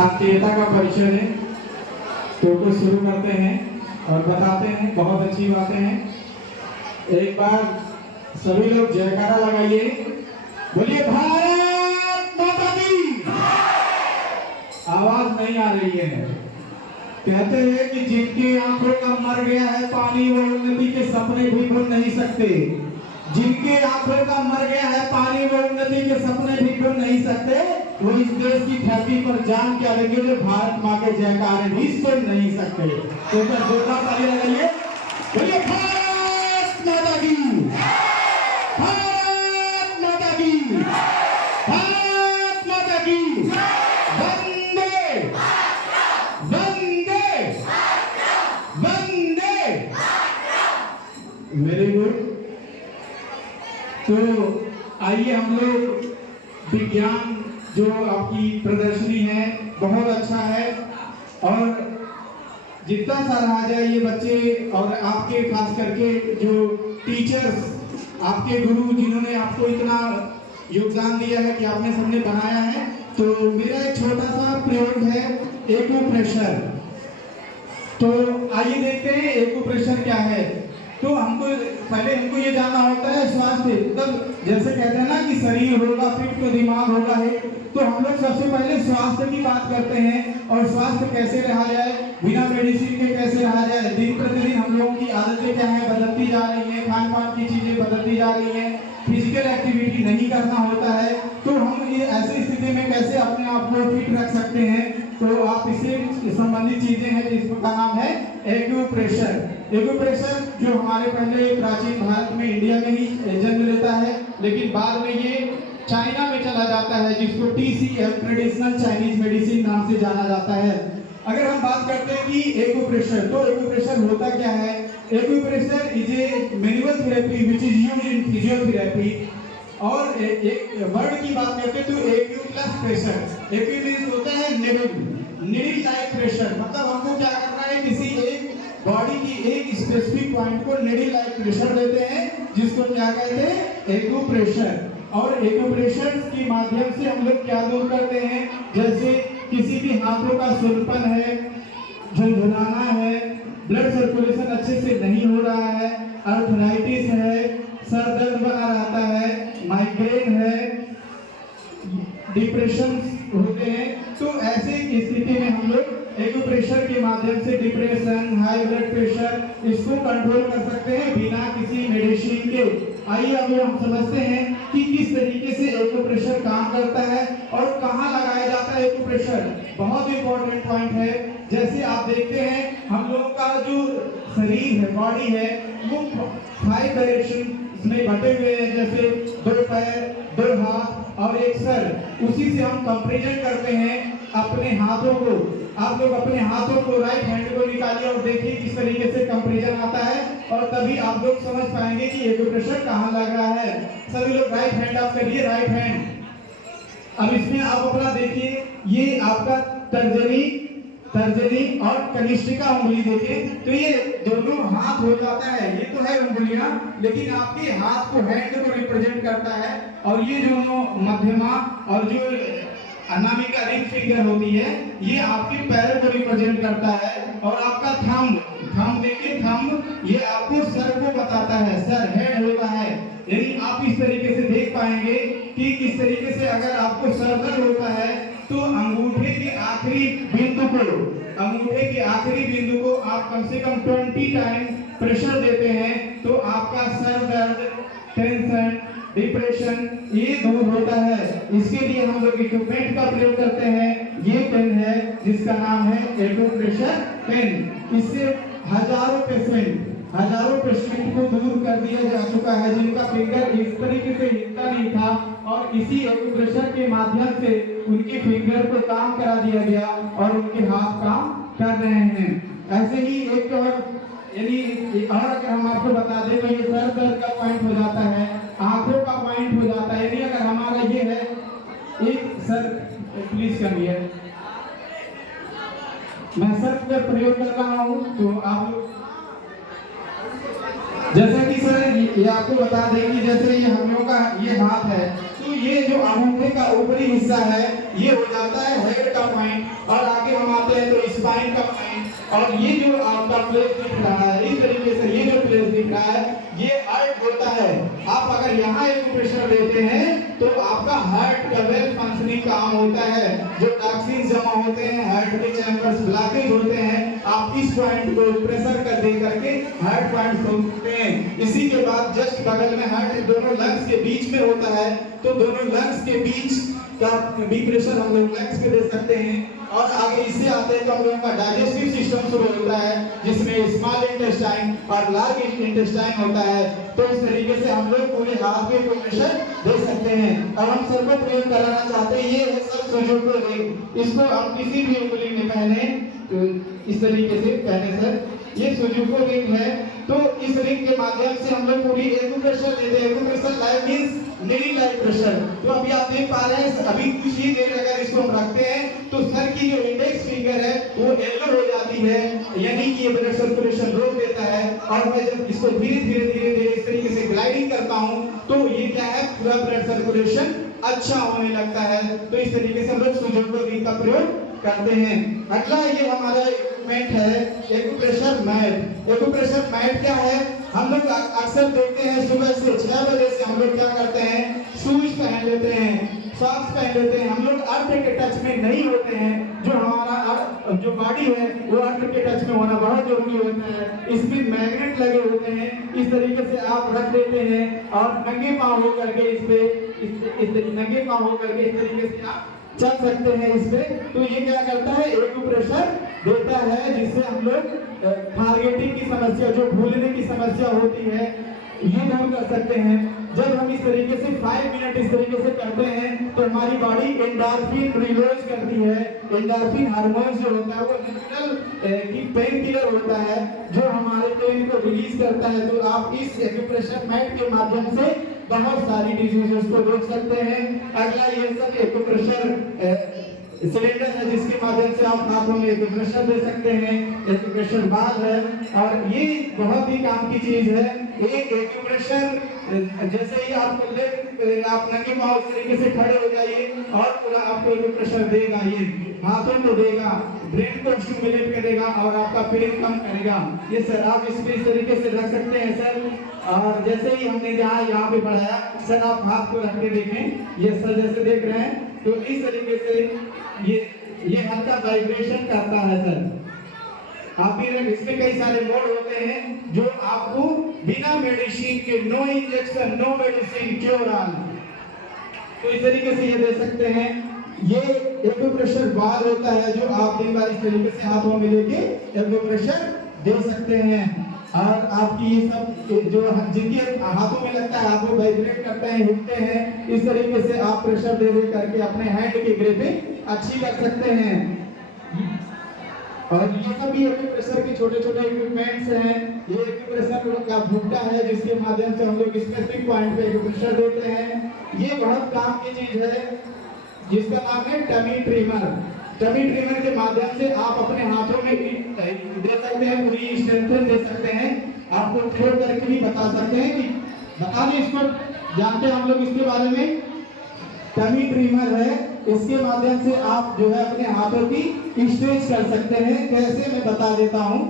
शांतिता का परिचय है तो शुरू करते हैं और बताते हैं। बहुत अच्छी बातें हैं। एक बार सभी लोग जयकारा लगाइए, बोलिए भारत माता की। आवाज नहीं आ रही है। कहते हैं कि जिनकी आंखों का मर गया है पानी, वो उन्नति के सपने भी भूल नहीं सकते। जिनके आंखों का मर गया है पानी, वो उन्नति के सपने भी भूल नहीं सकते। वो इस देश की धरती पर जान क्या लेंगे जो भारत माँ के जयकारे भी सुन नहीं सकते। तो जोरदार ताली लगाइए, बोलिए भारत माता की, भारत माता की, भारत माता की। वंदे वंदे वंदे। Very good. तो आइए हम लोग विज्ञान जो आपकी प्रदर्शनी है बहुत अच्छा है, और जितना सराहा जाए ये बच्चे और आपके खास करके जो टीचर्स, आपके गुरु जिन्होंने आपको इतना योगदान दिया है कि आपने सबने बनाया है। तो मेरा एक छोटा सा प्रयोग है एक्यूप्रेशर। तो आइए देखते हैं एक्यूप्रेशर क्या है। तो पहले हमको ये जानना होता है स्वास्थ्य, मतलब जैसे कहते हैं ना कि शरीर होगा फिट तो दिमाग होगा है। तो हम लोग सबसे पहले स्वास्थ्य की बात करते हैं, और स्वास्थ्य कैसे रहा जाए, बिना मेडिसिन के कैसे रहा जाए। दिन प्रतिदिन हम लोगों की आदतें क्या है, बदलती जा रही हैं, खान पान की चीजें बदलती जा रही हैं, फिजिकल एक्टिविटी नहीं करना होता है। तो हम ये ऐसी स्थिति में कैसे अपने आप को फिट रख सकते हैं। तो आप इससे संबंधित चीजें हैं जिसका नाम है एक्यूप्रेशर। एक्यूप्रेशर जो हमारे पहले प्राचीन भारत में इंडिया में ही जन्म लेता है, लेकिन बाद में ये चाइना में चला जाता है, जिसको TCM ट्रेडिशनल चाइनीज मेडिसिन नाम से जाना जाता है। अगर हम बात करते हैं कि एक्यूप्रेशर, तो एक्यूप्रेशर होता क्या है। Acupressure is a manual therapy which is used in physiotherapy. और एक वर्ड की बात करते हैं तो acu plus pressure. Acu means होता है निडिल लाइक प्रेशर, मतलब हमको क्या करना है, किसी एक बॉडी की एक स्पेसिफिक पॉइंट को निडिल लाइक प्रेशर देते हैं, जिसको क्या कहते हैं, एक्यूप्रेशर। और एक्यूप्रेशर के माध्यम से हम लोग क्या दूर करते हैं, जैसे किसी भी हाथों का सुनपन है, झुनझुनाना है, ब्लड सर्कुलेशन अच्छे से नहीं हो रहा है, आर्थराइटिस है, सर दर्द बना रहता है, माइग्रेन है, डिप्रेशन होते हैं। तो ऐसे स्थिति में हम लोग एक्यूप्रेशर के माध्यम से डिप्रेशन, हाई ब्लड प्रेशर, इसको कंट्रोल कर सकते हैं बिना किसी मेडिसिन के। आइए अब हम समझते हैं कि किस तरीके से एक्यूप्रेशर काम करता है और कहाँ लगाया जाता है एक्यूप्रेशर। बहुत इंपॉर्टेंट पॉइंट है। जैसे आप देखते हैं हम लोगों का जो शरीर है, बॉडी है, वो 5 डायरेक्शन में बटे हुए हैं, जैसे 2 पैर, 2 हाथ और 1 सर। उसी से हम कंपैरिजन करते हैं अपने हाथों को। आप लोग अपने हाथों को, राइट हैंड को निकालिए और देखिए किस तरीके से कंपैरिजन आता है, और तभी आप लोग समझ पाएंगे कि एक्यूप्रेशर कहाँ लग रहा है। सभी लोग राइट हैंड आप करिए, राइट हैंड। अब इसमें आप अपना देखिए, ये आपका तर्जनी और कनिष्ठिका उंगली देखिए, तो ये दोनों हाथ हो जाता है। ये तो है उंगलियां, लेकिन आपके हाथ को, हैंड को रिप्रेजेंट करता है। और ये दोनों मध्यमा और जो अनामिका रिंग फिंगर होती है, ये आपके पैर को रिप्रेजेंट करता है। और आपका थंब देखिए, थंब ये आपको सर को बताता है, सर हेड होता है। यानी आप इस तरीके से देख पाएंगे कि किस तरीके से अगर आपको सर दर्द होता है तो अंगूठे के आखिरी बिंदु को आप कम से कम 20 टाइम प्रेशर देते हैं, तो आपका सर दर्द, टेंशन, डिप्रेशन ये दूर होता है। इसके लिए हम लोग इक्विपमेंट का प्रयोग करते हैं। ये पेन है जिसका नाम है एक्यूप्रेशर पेन। इससे हजारों पेशेंट को दूर कर दिया जा चुका है, जिनका फिंगर इस तरीके से हिलता नहीं था, और इसी एक्यूप्रेशर के माध्यम से उनके फिंगर को काम करा दिया गया और उनके हाथ काम कर रहे हैं। ऐसे ही एक और, यानी और अगर हम आपको बता दें तो ये सर दर्द का पॉइंट हो जाता है, आंखों का पॉइंट हो जाता है। यानी अगर हमारा ये है एक सर, प्लीज करिए, मैं सर का प्रयोग कर रहा हूँ, तो आप लोग जैसा कि सर ये आपको बता दें कि जैसे ये हम लोगों का ये हाथ है, तो ये जो अंगूठे का ऊपरी हिस्सा है ये हो जाता है हेड का पॉइंट, और आगे हम आते हैं तो स्पाइन का पॉइंट, और ये जो आपका प्लेस दिख रहा है इस तरीके से, ये जो प्लेस दिख रहा है ये हार्ट होता है। आप अगर यहाँ एक्यूप्रेशर देते हैं तो आपका हार्ट का वेल फंक्शनिंग काम होता है। जो टॉक्सिन जमा होते हैं, हार्ट के चैम्बर्स ब्लॉकेज होते हैं, आप इस पॉइंट को प्रेशर कर दे करके हार्ट पॉइंट खोलते हैं। इसी के बाद जस्ट बगल में हार्ट दोनों लंग्स के बीच में होता है, तो दोनों लंग्स के बीच का भी प्रेशर हम लोग लंग्स पे दे सकते हैं। और आगे इससे आते हैं तो हम लोगों का डाइजेस्टिव सिस्टम शुरू होता है, जिसमें स्मॉल इंटेस्टाइन और लार्ज इंटेस्टाइन होता है। तो इस तरीके से हम लोग पूरे हाथ में प्रेशर दे सकते हैं। अब हम सर को प्रयोग कराना चाहते हैं, ये है सर सुजुको रिंग। इसको हम किसी भी उंगली में पहने तो इस तरीके से पहने सर, ये सुजुको रिंग है। तो इस रिंग के माध्यम से हम लोग पूरी एक्यूप्रेशर देते हैं। Acupressure like means needle like pressure. तो अभी आप देख पा रहे हैं, अभी कुछ ही देर अगर इसको हम रखते हैं तो सर की जो इंडेक्स फिंगर है वो येलो हो जाती है, यानी कि ये ब्लड सर्कुलेशन रोक देता है। और मैं जब इसको धीरे धीरे इस तरीके से ग्लाइडिंग करता हूँ तो ये क्या है, पूरा ब्लड सर्कुलेशन अच्छा होने लगता है। तो इस तरीके से हम लोग सुजुको रिंग का प्रयोग करते हैं। अगला ये हमारा इक्विपमेंट है एक्यूप्रेशर मैट। एक्यूप्रेशर मैट क्या है, हम लोग अक्सर देखते हैं सुबह से 6 बजे से हम लोग क्या करते हैं, शूज पहन लेते हैं, सॉक्स पहन लेते हैं। हम लोग अर्थ के टच में नहीं होते हैं। जो हमारा जो बॉडी है वो अर्थ के टच में होना बहुत जरूरी होता है। इसमें मैग्नेट लगे होते हैं, इस तरीके से आप रख देते हैं और नंगे पांव होकर के इस पे नंगे पांव होकर के इस तरीके से आप चल सकते हैं इस पे। तो ये क्या करता है, एक्यूप्रेशर देता है, जिससे हम लोग टारगेटिंग की समस्या, जो भूलने की समस्या होती है, ये दूर कर सकते हैं। जब हम इस तरीके से 5 मिनट इस तरीके से करते हैं तो हमारी बॉडी एंडोर्फिन रिलीज करती है। एंडोर्फिन हार्मोन जो होता है वो नेचुरल की पेन किलर होता है, जो हमारे पेन को रिलीज करता है। तो आप इस एक्यूप्रेशर मैट के माध्यम से बहुत सारी डिजीजेस को रोक सकते हैं। अगला ये सब एक्यूप्रेशर सिलेंडर है, जिसके माध्यम से आप हाथों में एक्यूप्रेशर दे सकते हैं। एक्यूप्रेशर बाल है और ये बहुत ही काम की चीज है। ये एक्यूप्रेशर जैसे ही आपको ले आप नंगे पांव इस तरीके से खड़े हो जाइए और पूरा आपको एक्यूप्रेशर देगा, ये हाथों को देगा, ब्रेन को स्टिमुलेट करेगा और आपका पेन कम करेगा। ये सर आप इसको इस तरीके से रख सकते हैं सर। और जैसे ही हमने यहाँ पे बढ़ाया सर, आप हाथ को रख के देखें, ये सर जैसे देख रहे हैं तो इस तरीके से ये हल्का वाइब्रेशन करता है सर। आप भी इसमें कई सारे मोड होते हैं जो आपको बिना मेडिसिन के, no injection no medicine cure all, तो इस तरीके से ये दे सकते हैं। ये एक्यूप्रेशर बार होता है जो आप दिन भर इस तरीके से हाथों में लेके एक्यूप्रेशर दे सकते हैं। और आपकी ये सब जो जिनके हाथों में लगता है, हाथों वाइब्रेट करते हैं, हिलते हैं, इस तरीके से आप प्रेशर दे दे करके अपने हैंड की ग्रिपिंग अच्छी कर सकते हैं। और ये सब भी एक्यूप्रेशर के छोटे छोटे इक्विपमेंट्स हैं। ये एक्यूप्रेशर का भुट्टा है, जिसके माध्यम से हम लोग स्पेसिफिक पॉइंट पे एक्यूप्रेशर देते हैं। ये बहुत काम की चीज है, जिसका नाम है टमी ट्रिमर। टमी ट्रिमर के माध्यम से आप अपने हाथों में दे सकते हैं, पूरी स्ट्रेंथन दे सकते हैं। आपको प्रयोग करके भी बता सकते हैं कि बता दें, इसको जानते हैं हम लोग इसके बारे में। टमी ट्रिमर है, इसके माध्यम से आप जो है अपने हाथों की स्ट्रेच कर सकते हैं। कैसे, मैं बता देता हूं।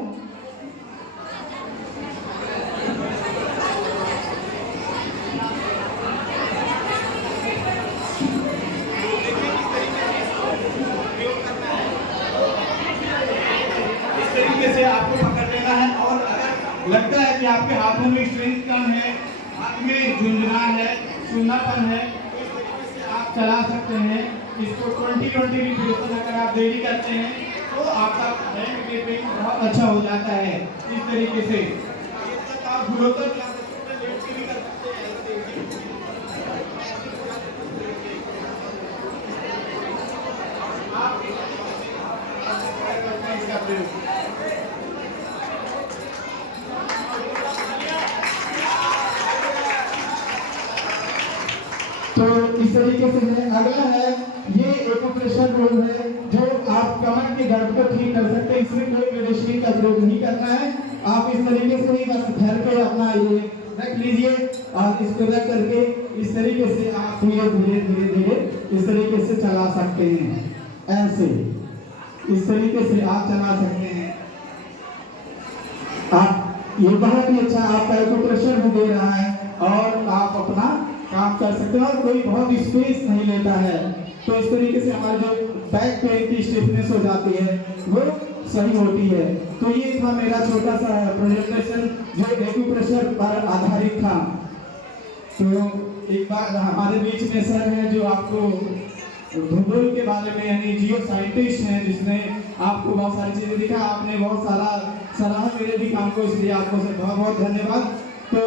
इस तरीके से आपको पकड़ लेना है, और अगर लगता है कि आपके हाथों में स्ट्रेंथ कम है, हाथ में झुंझुना है, सुन्नापन है, आप चला सकते हैं इसको 20-20 रिपीटेशन अगर आप डेली करते हैं तो आपका हैंड ग्रिपिंग बहुत अच्छा हो जाता है। इस तरीके से आप घुटनों पर लेट के भी कर सकते हैं। आप इसका प्रयोग तो इस तरीके से है। अगला है ये एक्यूप्रेशर रोल है, जो आप कमर के दर्द को ठीक कर सकते हैं। इसमें कोई मेडिसिन का प्रयोग नहीं करना है। आप इस तरीके से ही बस घर पे अपना ये रख लीजिए और इसको रख करके इस तरीके से आप धीरे धीरे धीरे धीरे इस तरीके से चला सकते हैं, ऐसे इस तरीके से आप चला सकते हैं। आप ये बहुत ही अच्छा आपका एक्यूप्रेशर भी दे रहा है और आप अपना काम कर सकते हो और कोई बहुत स्पेस नहीं लेता है। तो इस तरीके से हमारे जो बैक पेन की स्टिफनेस हो जाती है वो सही होती है। तो ये था मेरा छोटा सा प्रेजेंटेशन जो एक्यूप्रेशर पर आधारित था। तो एक बार हमारे बीच में सर है जो आपको भूगोल के बारे में यानी जियो साइंटिस्ट हैं, जिसने आपको बहुत सारी चीजें दिखा, आपने बहुत सारा सराहा मेरे भी काम को, इसलिए आपको सर बहुत बहुत धन्यवाद। तो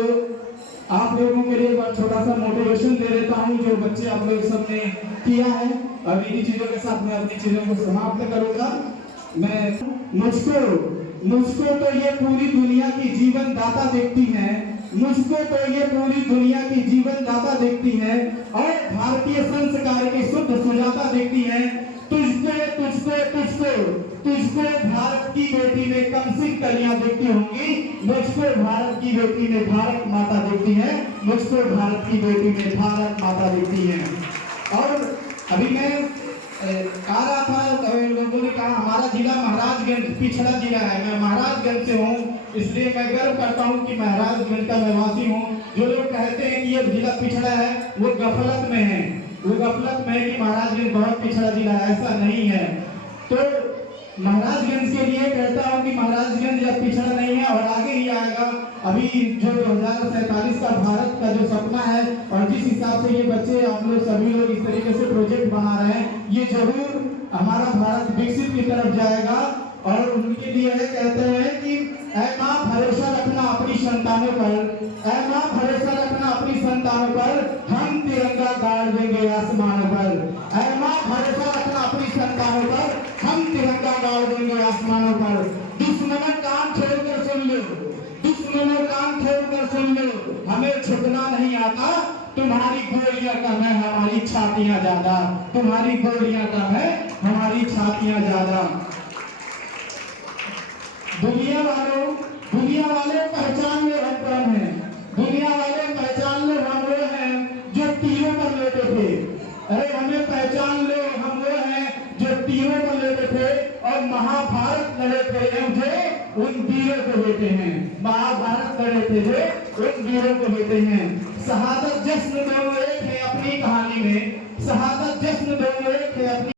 आप लोगों के लिए एक छोटा सा मोटिवेशन दे देता हूँ जो बच्चे आप लोग सबने किया है। अब इन्हीं चीजों के साथ मैं अपनी चीजों को समाप्त करूंगा। मुझको तो ये पूरी दुनिया की जीवन दाता देखती है, मुझको तो ये पूरी दुनिया की जीवन दाता देखती है और भारतीय संस्कार की शुद्ध सुजाता देखती है। तुझको तुझको तुझको तुझको भारत की बेटी में कम सिंह कलियां देखती होंगी, मुझको भारत की बेटी में भारत माता देखती है, मुझको भारत की बेटी में भारत माता देखती है। और अभी मैं आ रहा था, लोगों ने कहा हमारा जिला महाराजगंज पिछड़ा जिला है, मैं महाराजगंज से हूँ, इसलिए मैं गर्व करता हूँ कि महाराजगंज का निवासी हूँ। जो लोग कहते हैं कि ये जिला पिछड़ा है वो गफलत में है, वो गफलत में है कि महाराजगंज बहुत पिछड़ा जिला है, ऐसा नहीं है। तो महाराजगंज के लिए कहता हूँ कि महाराजगंज अब पिछड़ा नहीं है और आगे ही आएगा। अभी जो 2047 का भारत का जो सपना है और जिस हिसाब से ये बच्चे आप लोग सभी लोग इस तरीके से प्रोजेक्ट बना रहे हैं, ये जरूर हमारा भारत विकसित की तरफ जाएगा। और उनके लिए कहते हैं कि ऐ माँ भरोसा रखना अपनी संतानों पर, ऐ माँ भरोसा रखना अपनी संतानों पर, हम तिरंगा गाड़ देंगे आसमानों पर। ऐ माँ भरोसा रखना अपनी संतानों पर, हम तिरंगा गाड़ देंगे आसमानों पर। दुश्मनों कान छोड़कर सुन लो, दुश्मनों कान छोड़कर सुन लो, हमें झुकना नहीं आता, तुम्हारी गोलियां कम है हमारी छातियां ज्यादा, तुम्हारी गोलियां कम है हमारी छातियां ज्यादा। दुनिया वाले पहचान लो हम कौन है, दुनिया वाले पहचान लो हम वो हैं जो तीरों पर लेटे थे। अरे हमें पहचान लो हम वो हैं जो तीरों पर लेटे थे और महाभारत लड़े थे, हम जो उन वीरों को बेटे हैं, महाभारत लड़े थे जो उन वीरों को बेटे हैं। शहादत जश्न दोनों एक है अपनी कहानी में, शहादत जश्न दोनों एक है अपनी